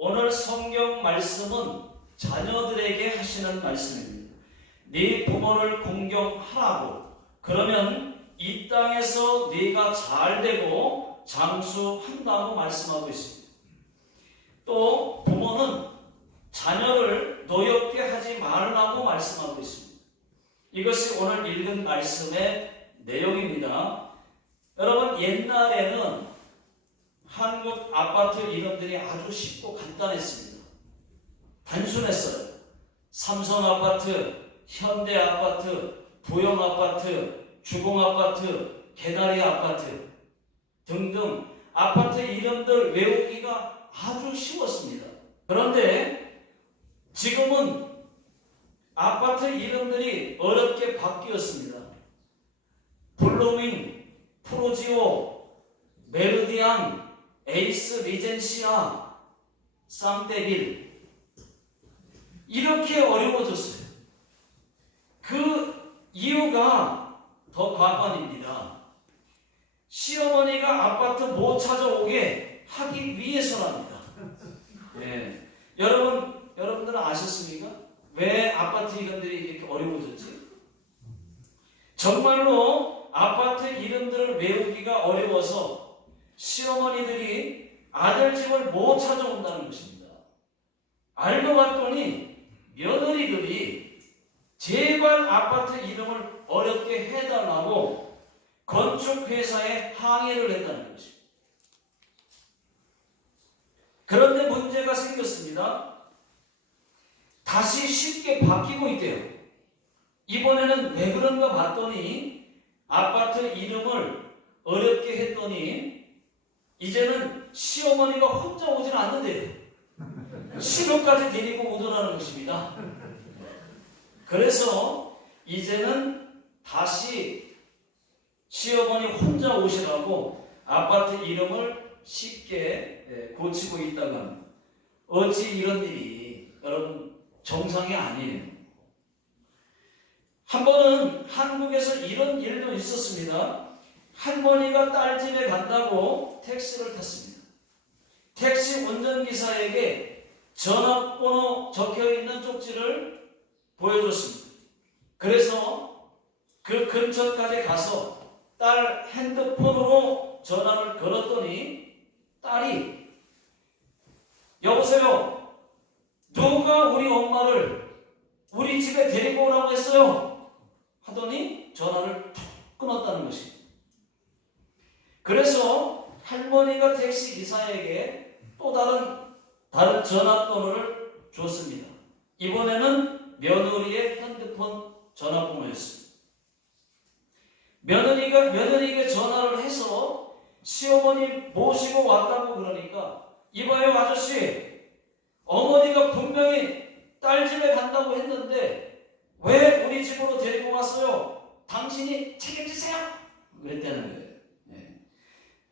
오늘 성경 말씀은 자녀들에게 하시는 말씀입니다. 네 부모를 공경하라고. 그러면 이 땅에서 네가 잘되고 장수한다고 말씀하고 있습니다. 또 부모는 자녀를 노엽게 하지 말라고 말씀하고 있습니다. 이것이 오늘 읽은 말씀의 내용입니다. 여러분, 옛날에는 한국 아파트 이름들이 아주 쉽고 간단했습니다. 단순했어요. 삼성 아파트, 현대 아파트, 부영 아파트, 주공 아파트, 개다리 아파트 등등 아파트 이름들 외우기가 아주 쉬웠습니다. 그런데 지금은 아파트 이름들이 어렵게 바뀌었습니다. 블루밍, 프로지오, 메르디안, 에이스 리젠시아, 쌍떼빌 이렇게 어려워졌어요. 그 이유가 더 과반입니다. 시어머니가 아파트 못 찾아오게 하기 위해서랍니다. 예. 여러분들은 아셨습니까? 왜 아파트 이름들이 이렇게 어려워졌지? 정말로 아파트 이름들을 외우기가 어려워서 시어머니들이 아들 집을 못 찾아온다는 것입니다. 알고 봤더니 며느리들이 제발 아파트 이름을 어렵게 해달라고 건축회사에 항의를 했다는 것입니다. 그런데 문제가 생겼습니다. 다시 쉽게 바뀌고 있대요. 이번에는 왜 그런가 봤더니 아파트 이름을 어렵게 했더니 이제는 시어머니가 혼자 오질 않는데요. 신혼까지 데리고 오더라는 것입니다. 그래서 이제는 다시 시어머니 혼자 오시라고 아파트 이름을 쉽게 고치고 있다고 합니다. 어찌 이런 일이 여러분 정상이 아니에요. 한 번은 한국에서 이런 일도 있었습니다. 할머니가 딸 집에 간다고 택시를 탔습니다. 택시 운전기사에게 전화번호 적혀있는 쪽지를 보여줬습니다. 그래서 그 근처까지 가서 딸 핸드폰으로 전화를 걸었더니 딸이 여보세요, 누가 우리 엄마를 우리 집에 데리고 오라고 했어요? 하더니 전화를 툭 끊었다는 것입니다. 그래서 할머니가 택시 기사에게 또 다른 전화번호를 줬습니다. 이번에는 며느리의 핸드폰 전화번호였습니다. 며느리에게 전화를 해서 시어머니 모시고 왔다고 그러니까 이봐요 아저씨, 어머니가 분명히 딸 집에 간다고 했는데 왜 우리 집으로 데리고 왔어요? 당신이 책임지세요. 그랬다는 거예요.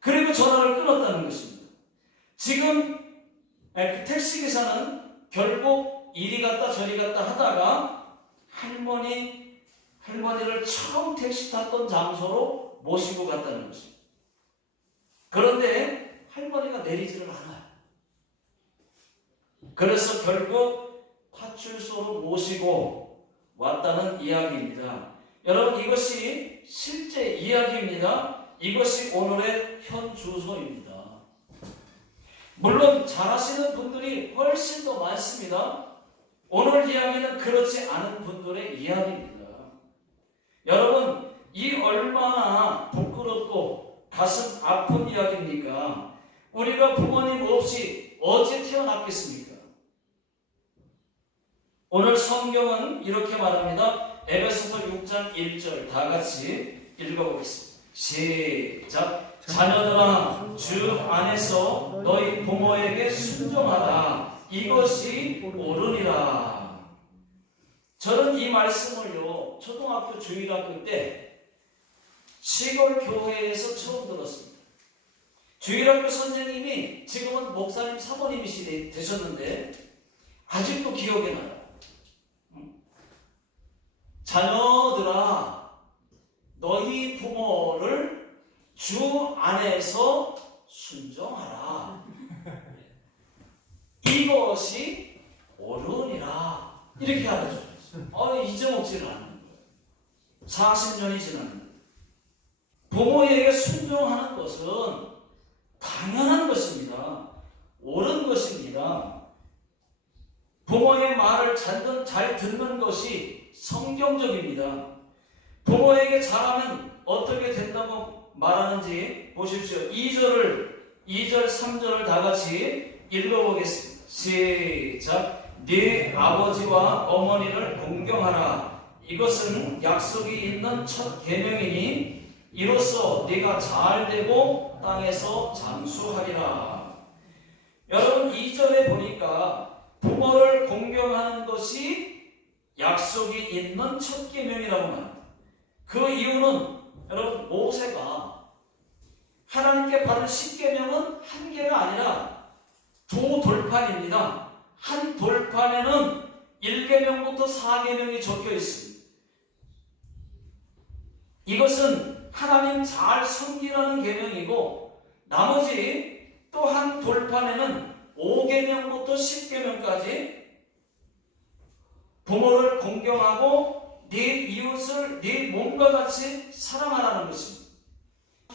그리고 전화를 끊었다는 것입니다. 지금 그 택시기사는 결국 이리 갔다 저리 갔다 하다가 할머니를 처음 택시 탔던 장소로 모시고 갔다는 것입니다. 그런데 할머니가 내리지를 않아요. 그래서 결국 파출소로 모시고 왔다는 이야기입니다. 여러분, 이것이 실제 이야기입니다. 이것이 오늘의 현 주소입니다. 물론 잘하시는 분들이 훨씬 더 많습니다. 오늘 이야기는 그렇지 않은 분들의 이야기입니다. 여러분, 이 얼마나 부끄럽고 가슴 아픈 이야기입니까? 우리가 부모님 없이 어찌 태어났겠습니까? 오늘 성경은 이렇게 말합니다. 에베소서 6장 1절 다 같이 읽어보겠습니다. 시작. 자녀들아, 주 안에서 너희 부모에게 순종하라. 이것이 옳으니라. 저는 이 말씀을요, 초등학교 주일학교 때 시골 교회에서 처음 들었습니다. 주일학교 선생님이 지금은 목사님 사모님이 되셨는데 아직도 기억에 나요. 자녀들아, 너희 부모를 주 안에서 순종하라. 이 것이 옳으니라. 이렇게 가르쳐줬어요. 잊어먹지를 않는 거예요. 40년이 지났는데. 부모에게 순종하는 것은 당연한 것입니다. 옳은 것입니다. 부모의 말을 잘 듣는 것이 성경적입니다. 부모에게 잘하면 어떻게 된다고 말하는지 보십시오. 2절, 3절을 다 같이 읽어보겠습니다. 시작. 네 아버지와 어머니를 공경하라. 이것은 약속이 있는 첫 계명이니 이로써 네가 잘되고 땅에서 장수하리라. 여러분 2절에 보니까 부모를 공경하는 것이 약속이 있는 첫 계명이라고 말합니다. 그 이유는 여러분 모세가 하나님께 받은 10계명은 한 개가 아니라 두 돌판입니다. 한 돌판에는 1계명부터 4계명이 적혀 있습니다. 이것은 하나님 잘 섬기라는 계명이고 나머지 또 한 돌판에는 5계명부터 10계명까지 부모를 공경하고 네 이웃을 네 몸과 같이 사랑하라는 것입니다.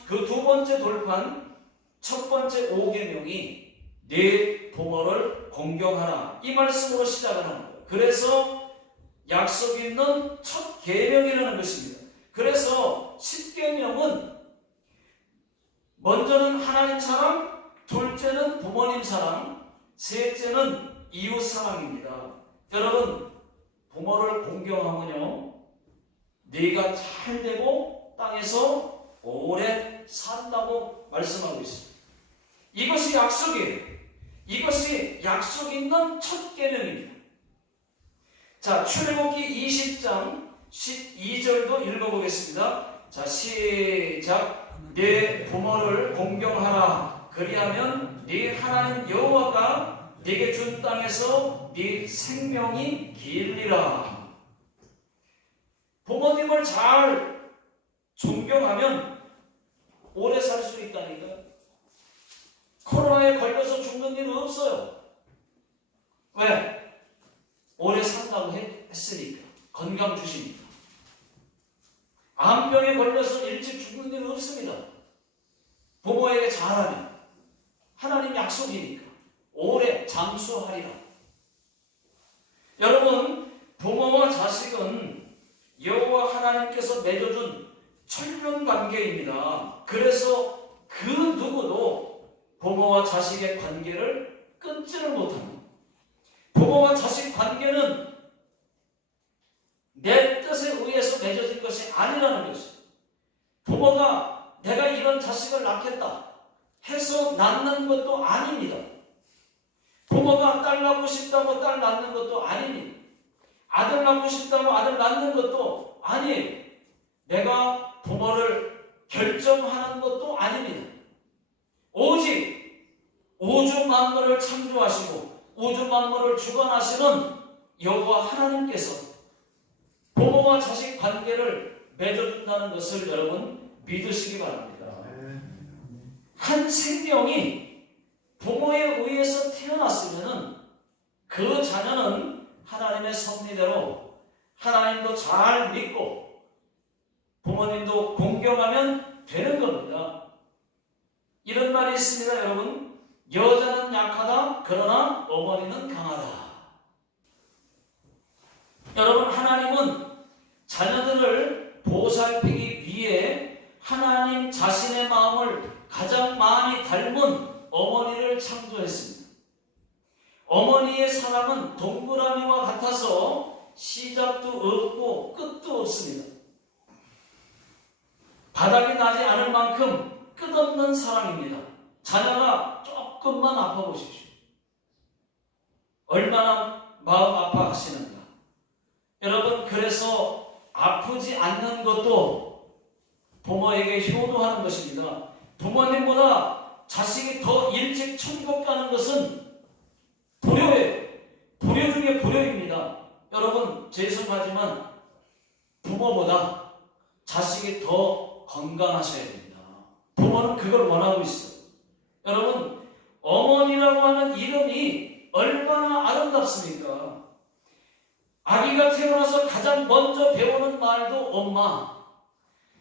그 두 번째 돌판 첫 번째 5계명이 네 부모를 공경하라 이 말씀으로 시작을 하는 거예요. 그래서 약속 있는 첫 계명이라는 것입니다. 그래서 10계명은 먼저는 하나님 사랑, 둘째는 부모님 사랑, 셋째는 이웃 사랑입니다. 여러분 부모를 공경하면요 네가 잘되고 땅에서 오래 산다고 말씀하고 있습니다. 이것이 약속이에요. 이것이 약속 있는 첫 계명입니다. 자, 출애굽기 20장 12절도 읽어보겠습니다. 자, 시작. 네 부모를 공경하라. 그리하면 네 하나님 여호와가 네게 준 땅에서 네 생명이 길리라. 부모님을 잘 존경하면 오래 살 수 있다니까. 코로나에 걸려서 죽는 일은 없어요. 왜? 오래 산다고 했으니까. 건강 주시니까. 암병에 걸려서 일찍 죽는 일은 없습니다. 부모에게 잘하면 하나님 약속이니까 오래 장수하리라. 여러분 부모와 자식은 여호와 하나님께서 맺어준 천륜 관계입니다. 그래서 그 누구도 부모와 자식의 관계를 끊지를 못합니다. 부모와 자식 관계는 내 뜻에 의해서 맺어진 것이 아니라는 것입니다. 부모가 내가 이런 자식을 낳겠다 해서 낳는 것도 아닙니다. 부모가 딸 낳고 싶다고 딸 낳는 것도 아닙니다. 아들 낳고 싶다고 아들 낳는 것도 아니에요. 내가 부모를 결정하는 것도 아닙니다. 오직 우주 만물을 창조하시고 우주 만물을 주관하시는 여호와 하나님께서 부모와 자식 관계를 맺어준다는 것을 여러분 믿으시기 바랍니다. 한 생명이 부모에 의해서 태어났으면 그 자녀는 하나님의 섭리대로 하나님도 잘 믿고 부모님도 공경하면 되는 겁니다. 이런 말이 있습니다, 여러분. 여자는 약하다, 그러나 어머니는 강하다. 여러분, 하나님은 자녀들을 보살피기 위해 하나님 자신의 마음을 가장 많이 닮은 어머니를 창조했습니다. 어머니의 사랑은 동그라미와 같아서 시작도 없고 끝도 없습니다. 바닥이 나지 않을 만큼 끝없는 사랑입니다. 자녀가 조금만 아파보십시오. 얼마나 마음 아파하시는가. 여러분, 그래서 아프지 않는 것도 부모에게 효도하는 것입니다. 부모님보다 자식이 더 일찍 천국 가는 것은 불효예요. 불효 중에 불효입니다. 여러분, 죄송하지만 부모보다 자식이 더 건강하셔야 됩니다. 부모는 그걸 원하고 있어요. 여러분, 어머니라고 하는 이름이 얼마나 않았습니까? 아기가 태어나서 가장 먼저 배우는 말도 엄마.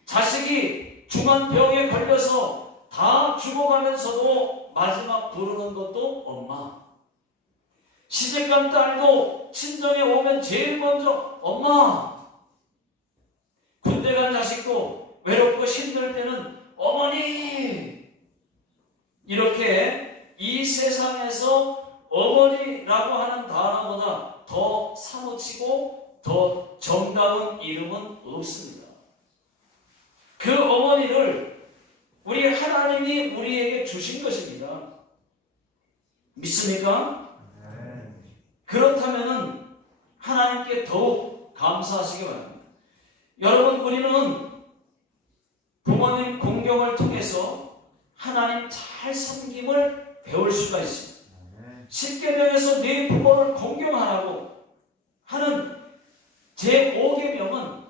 자식이 중환병에 걸려서 다 죽어가면서도 마지막 부르는 것도 엄마. 시집간 딸도 친정에 오면 제일 먼저 엄마. 군대 간 자식도 외롭고 힘들 때는 어머니. 이렇게 이 세상에서 어머니라고 하는 단어보다 더 사무치고 더 정다운 이름은 없습니다. 그 어머니를 우리 하나님이 우리에게 주신 것입니다. 믿습니까? 그렇다면 하나님께 더욱 감사하시기 바랍니다. 여러분, 우리는 부모님 공경을 통해서 하나님 잘 섬김을 배울 수가 있습니다. 십계명에서 네 부모를 공경하라고 하는 제5계명은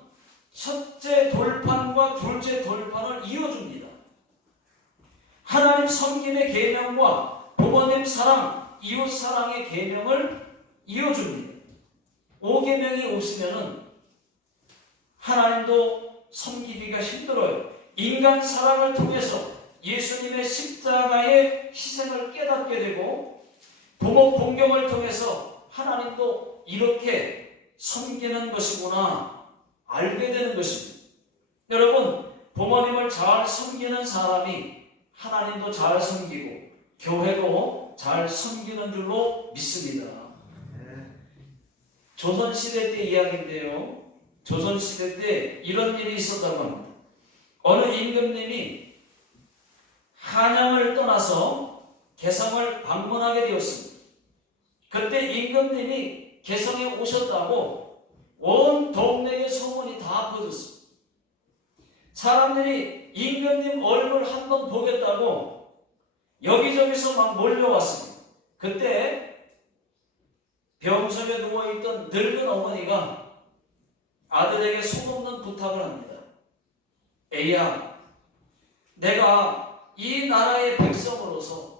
첫째 돌판과 둘째 돌판을 이어줍니다. 하나님 섬김의 계명과 부모님 사랑, 이웃 사랑의 계명을 이어줍니다. 5계명이 없으면 하나님도 섬기기가 힘들어요. 인간 사랑을 통해서 예수님의 십자가의 희생을 깨닫게 되고 부모 공경을 통해서 하나님도 이렇게 섬기는 것이구나 알게 되는 것입니다. 여러분, 부모님을 잘 섬기는 사람이 하나님도 잘 섬기고 교회도 잘 섬기는 줄로 믿습니다. 조선시대 때 이야기인데요. 조선시대 때 이런 일이 있었다고 합니다. 어느 임금님이 한양을 떠나서 개성을 방문하게 되었습니다. 그때 임금님이 개성에 오셨다고 온 동네에 소문이 다 퍼졌습니다. 사람들이 임금님 얼굴 한번 보겠다고 여기저기서 막 몰려왔습니다. 그때 병석에 누워있던 늙은 어머니가 아들에게 소없는 부탁을 합니다. 애야, 내가 이 나라의 백성으로서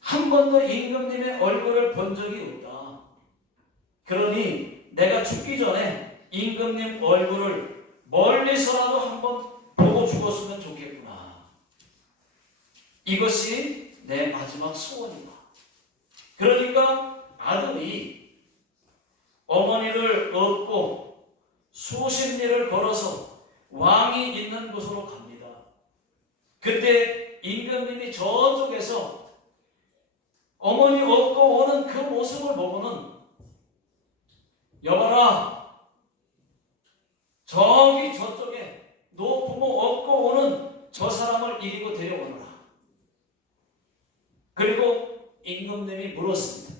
한 번도 임금님의 얼굴을 본 적이 없다. 그러니 내가 죽기 전에 임금님 얼굴을 멀리서라도 한번 보고 죽었으면 좋겠구나. 이것이 내 마지막 소원이다. 그러니까 아들이 어머니를 업고 수십 리를 걸어서 왕이 있는 곳으로 갑니다. 그때 임금님이 저쪽에서 어머니 업고 오는 그 모습을 보고는 여봐라, 저기 저쪽에 너 부모 업고 오는 저 사람을 이리고 데려오너라. 그리고 임금님이 물었습니다.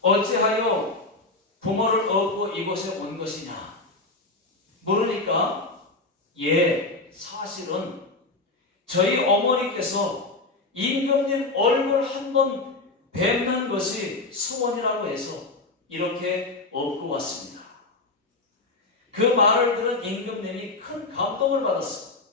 어찌하여 부모를 업고 이곳에 온 것이냐? 물으니까 사실은 저희 어머니께서 임금님 얼굴 한번 뵙는 것이 소원이라고 해서 이렇게 업고 왔습니다. 그 말을 들은 임금님이 큰 감동을 받았습니다.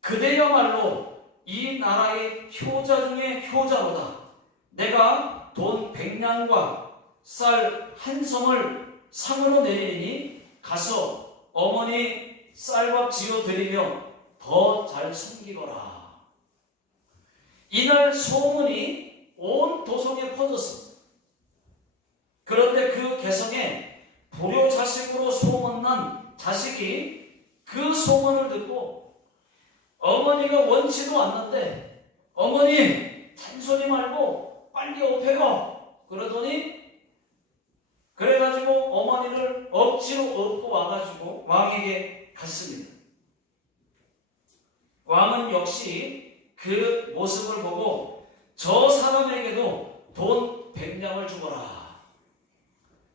그대야말로 이 나라의 효자 중에 효자로다. 내가 돈 100냥과 쌀 한 성을 상으로 내리니 가서 어머니 쌀밥 지어 드리며 더 잘 섬기거라. 이날 소문이 온 도성에 퍼졌습니다. 그런데 그 개성에 불효자식으로 소문난 자식이 그 소문을 듣고 어머니가 원치도 않는데 어머니 잔소리 말고 빨리 업해요. 그래가지고 어머니를 억지로 업고 와가지고 왕에게 갔습니다. 왕은 역시 그 모습을 보고 저 사람에게도 돈 100냥을 주거라.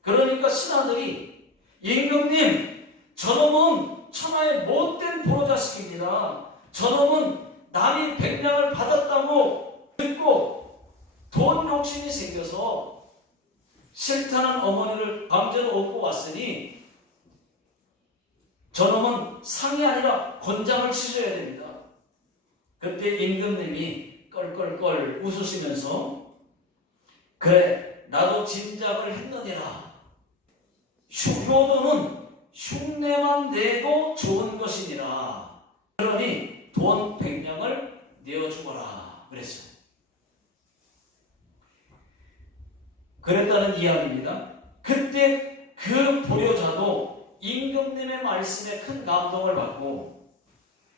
그러니까 신하들이 임금님, 저놈은 천하의 못된 불효자식입니다. 저놈은 남이 100냥을 받았다고 듣고 돈 욕심이 생겨서 싫다는 어머니를 강제로 업고 왔으니 저놈은 상이 아니라 권장을 치셔야 됩니다. 그때 임금님이 껄껄 껄껄 웃으시면서 그래 나도 짐작을 했느니라. 효도는 흉내만 내도 좋은 것이니라. 그러니 돈 100냥을 내어주거라 그랬어요. 그랬다는 이야기입니다. 그때 그 불효자도 임금님의 말씀에 큰 감동을 받고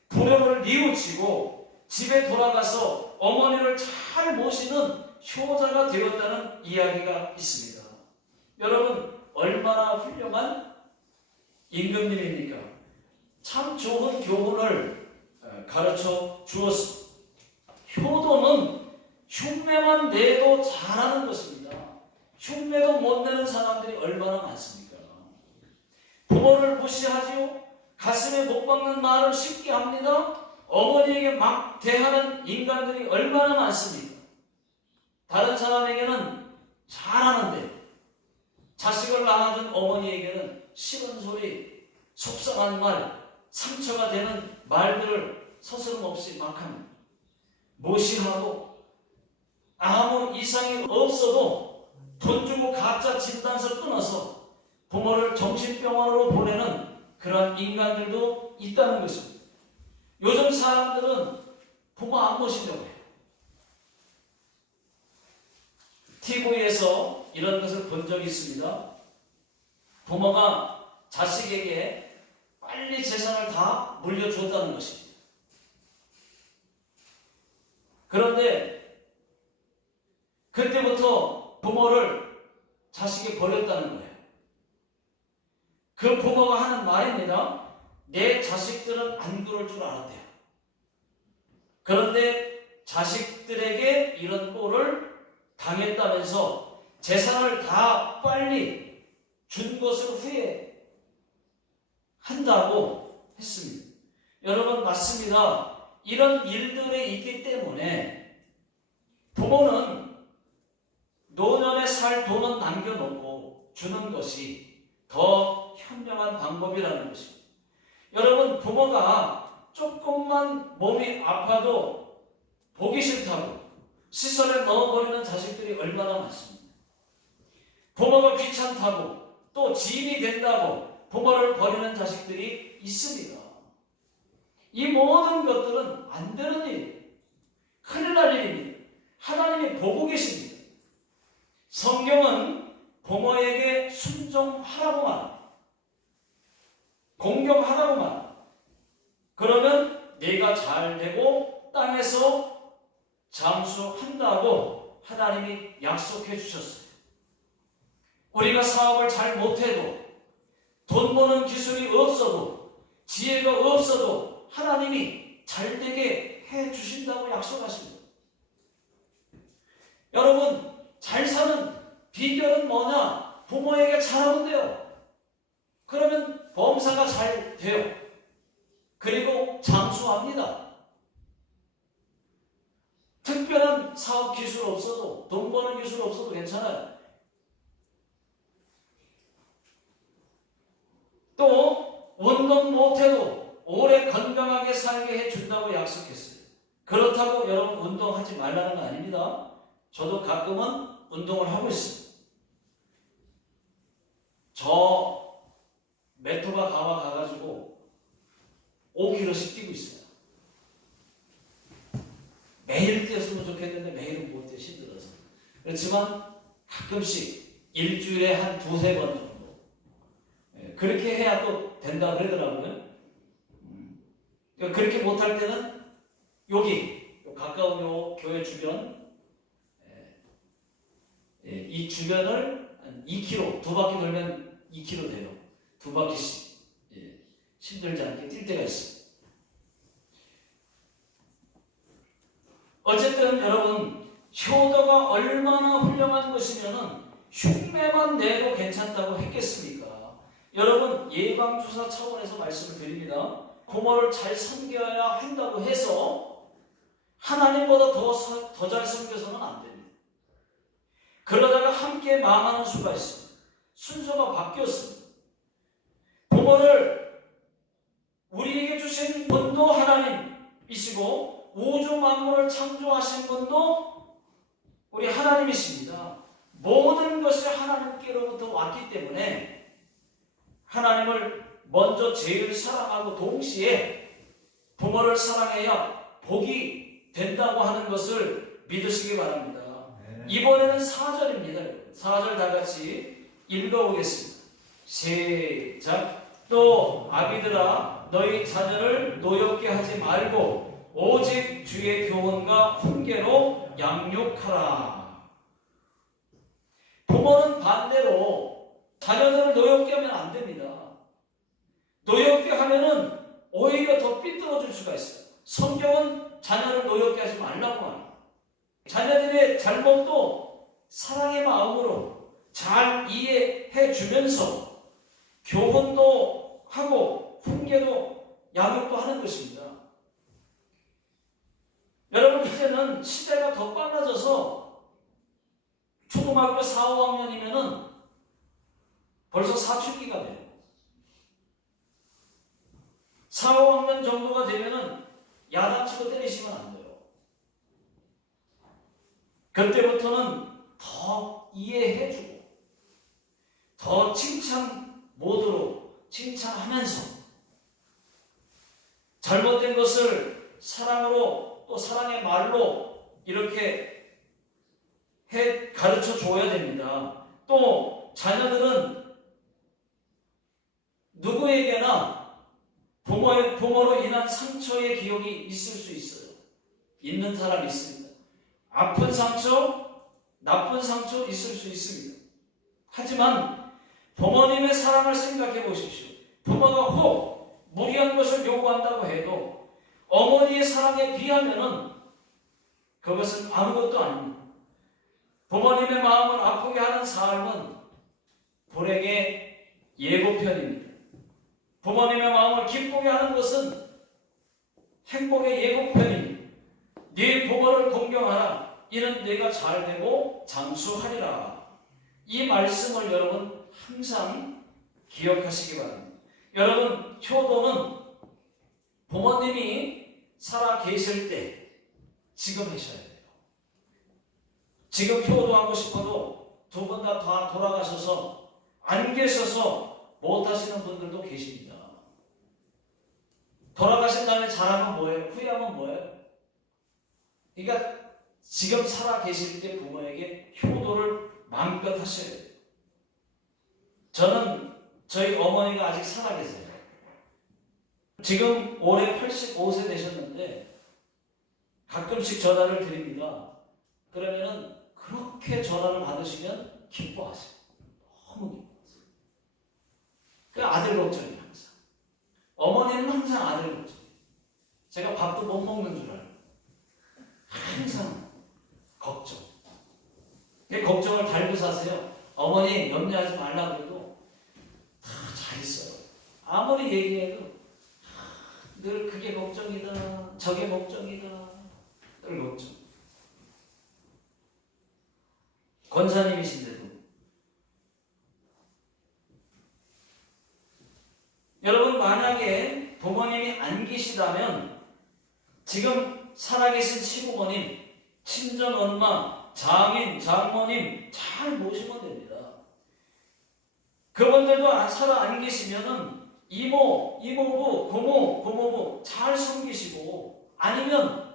불효를 뉘우치고 집에 돌아가서 어머니를 잘 모시는 효자가 되었다는 이야기가 있습니다. 여러분 얼마나 훌륭한 임금님입니까? 참 좋은 교훈을 가르쳐 주었습니다. 효도는 흉내만 내도 잘하는 것입니다. 흉내도 못 내는 사람들이 얼마나 많습니까? 부모를 무시하지요. 가슴에 못 박는 말을 쉽게 합니다. 어머니에게 막 대하는 인간들이 얼마나 많습니까? 다른 사람에게는 잘하는데 자식을 낳아준 어머니에게는 싫은 소리, 속상한 말, 상처가 되는 말들을 서스럼없이 막 합니다. 무시하고 아무 이상이 없어도 돈 주고 가짜 진단서 끊어서 부모를 정신병원으로 보내는 그런 인간들도 있다는 것입니다. 요즘 사람들은 부모 안 모시려고 해요. TV에서 이런 것을 본 적이 있습니다. 부모가 자식에게 빨리 재산을 다 물려주었다는 것입니다. 그런데 그때부터 부모를 자식이 버렸다는 거예요. 그 부모가 하는 말입니다. 내 자식들은 안 그럴 줄 알았대요. 그런데 자식들에게 이런 꼴을 당했다면서 재산을 다 빨리 준 것을 후회한다고 했습니다. 여러분 맞습니다. 이런 일들이 있기 때문에 부모는 노년에 살 돈은 남겨놓고 주는 것이 더 현명한 방법이라는 것입니다. 여러분 부모가 조금만 몸이 아파도 보기 싫다고 시설에 넣어버리는 자식들이 얼마나 많습니다. 부모가 귀찮다고 또 짐이 된다고 부모를 버리는 자식들이 있습니다. 이 모든 것들은 안 되는 일이에요. 큰일 날 일입니다. 하나님이 보고 계십니다. 성경은 부모에게 순종하라고 말합니다. 공경하라고 말합니다. 그러면 내가 잘 되고 땅에서 장수한다고 하나님이 약속해 주셨어요. 우리가 사업을 잘 못해도 돈 버는 기술이 없어도 지혜가 없어도 하나님이 잘 되게 해 주신다고 약속하십니다. 여러분 잘 사는 비결은 뭐냐? 부모에게 잘하면 돼요. 그러면 범사가 잘 돼요. 그리고 장수합니다. 특별한 사업 기술 없어도 돈 버는 기술 없어도 괜찮아요. 또 운동 못해도 오래 건강하게 살게 해준다고 약속했어요. 그렇다고 여러분 운동하지 말라는 거 아닙니다. 저도 가끔은 운동을 하고 있어요. 저 메토가 가와 가가지고 5kg씩 뛰고 있어요. 매일 뛰었으면 좋겠는데 매일은 못 뛰어 힘들어서. 그렇지만 가끔씩 일주일에 한 2-3번 정도 그렇게 해야 또 된다고 그러더라고요. 그렇게 못할 때는 여기 가까운 요 교회 주변 이 주변을 한 2km, 2바퀴 돌면 2km 돼요. 2바퀴씩 힘들지 않게 뛸 때가 있어요. 어쨌든 여러분 효도가 얼마나 훌륭한 것이면은 흉내만 내도 괜찮다고 했겠습니까? 여러분 예방주사 차원에서 말씀을 드립니다. 부모를 잘 섬겨야 한다고 해서 하나님보다 더 잘 섬겨서는 안 됩니다. 그러다가 함께 망하는 수가 있습니다. 순서가 바뀌었습니다. 부모를 우리에게 주신 분도 하나님이시고 우주 만물을 창조하신 분도 우리 하나님이십니다. 모든 것이 하나님께로부터 왔기 때문에 하나님을 먼저 제일 사랑하고 동시에 부모를 사랑해야 복이 된다고 하는 것을 믿으시기 바랍니다. 이번에는 4절입니다. 4절 다 같이 읽어보겠습니다. 시작. 또 아비들아 너희 자녀를 노엽게 하지 말고 오직 주의 교훈과 훈계로 양육하라. 부모는 반대로 자녀들을 노엽게 하면 안 됩니다. 노엽게 하면은 오히려 더 삐뚤어질 수가 있어요. 성경은 자녀를 노엽게 하지 말라고 합니다. 자녀들의 잘못도 사랑의 마음으로 잘 이해해 주면서 교훈도 하고 훈계도 양육도 하는 것입니다. 여러분, 이제는 시대가 더 빨라져서 초등학교 4, 5학년이면은 벌써 사춘기가 돼요. 4, 5학년 정도가 되면은 야단치고 때리시면 안 돼요. 그때부터는 더 이해해주고 더 칭찬 모드로 칭찬하면서 잘못된 것을 사랑으로 또 사랑의 말로 이렇게 가르쳐 줘야 됩니다. 또 자녀들은 누구에게나 부모로 인한 상처의 기억이 있을 수 있어요. 있는 사람이 있습니다. 아픈 상처, 나쁜 상처 있을 수 있습니다. 하지만 부모님의 사랑을 생각해 보십시오. 부모가 혹 무리한 것을 요구한다고 해도 어머니의 사랑에 비하면은 그것은 아무것도 아닙니다. 부모님의 마음을 아프게 하는 삶은 불행의 예고편입니다. 부모님의 마음을 기쁘게 하는 것은 행복의 예고편입니다. 네 부모를 공경하라. 이는 네가 잘되고 장수하리라. 이 말씀을 여러분 항상 기억하시기 바랍니다. 여러분, 효도는 부모님이 살아 계실 때 지금 하셔야 돼요. 지금 효도하고 싶어도 두 분 다 돌아가셔서 안 계셔서 못 하시는 분들도 계십니다. 돌아가신 다음에 잘하면 뭐예요? 후회하면 뭐예요? 그러니까 지금 살아 계실 때 부모에게 효도를 마음껏 하셔야 돼요. 저는 저희 어머니가 아직 살아 계세요. 지금 올해 85세 되셨는데 가끔씩 전화를 드립니다. 그러면은 그렇게 전화를 받으시면 기뻐하세요. 너무 기뻐하세요. 그 아들 걱정이에요, 항상. 어머니는 항상 아들 걱정이에요. 제가 밥도 못 먹는 줄 알아요. 항상 걱정. 걱정을 달고 사세요. 어머니 염려하지 말라고 해도 다 잘 있어요. 아무리 얘기해도 늘 그게 걱정이다, 저게 걱정이다, 늘 걱정. 권사님이신데도. 여러분, 만약에 부모님이 안 계시다면 지금 살아계신 시부모님, 친정엄마, 장인, 장모님 잘 모시면 됩니다. 그분들도 살아 안 계시면은 이모, 이모부, 고모, 고모부 잘 섬기시고, 아니면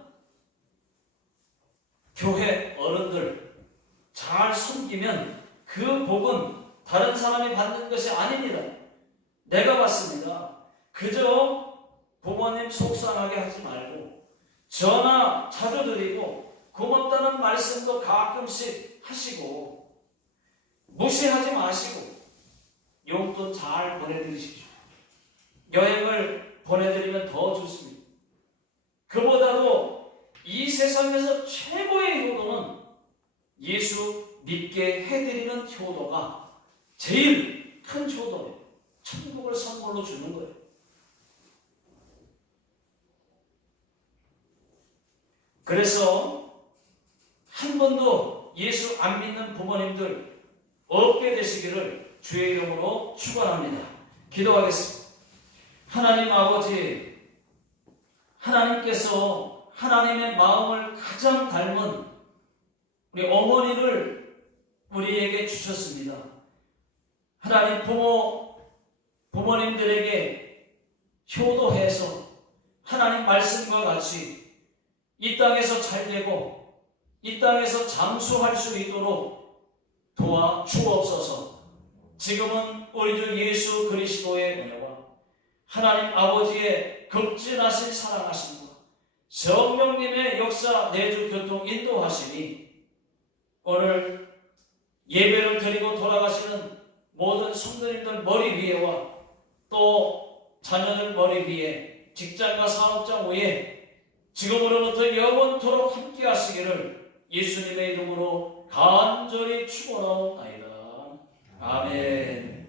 교회 어른들 잘 섬기면 그 복은 다른 사람이 받는 것이 아닙니다. 내가 받습니다. 그저 부모님 속상하게 하지 말고 전화 자주 드리고 고맙다는 말씀도 가끔씩 하시고 무시하지 마시고 용돈 잘 보내드리십시오. 여행을 보내드리면 더 좋습니다. 그보다도 이 세상에서 최고의 효도는 예수 믿게 해드리는 효도가 제일 큰 효도예요. 천국을 선물로 주는 거예요. 그래서 한 번도 예수 안 믿는 부모님들 없게 되시기를 주의 이름으로 축원합니다. 기도하겠습니다. 하나님 아버지, 하나님께서 하나님의 마음을 가장 닮은 우리 어머니를 우리에게 주셨습니다. 하나님 부모님들에게 효도해서 하나님 말씀과 같이 이 땅에서 잘되고 이 땅에서 장수할 수 있도록 도와 주옵소서. 지금은 우리 주 예수 그리스도의 은혜와 하나님 아버지의 극진하신 사랑하심과 성령님의 역사 내주 교통 인도하심이 오늘 예배를 드리고 돌아가시는 모든 성도님들 머리 위에와 또 자녀들 머리 위에 직장과 사업장 위에 지금으로부터 영원토록 함께 하시기를 예수님의 이름으로 간절히 축원하옵나이다. 아멘.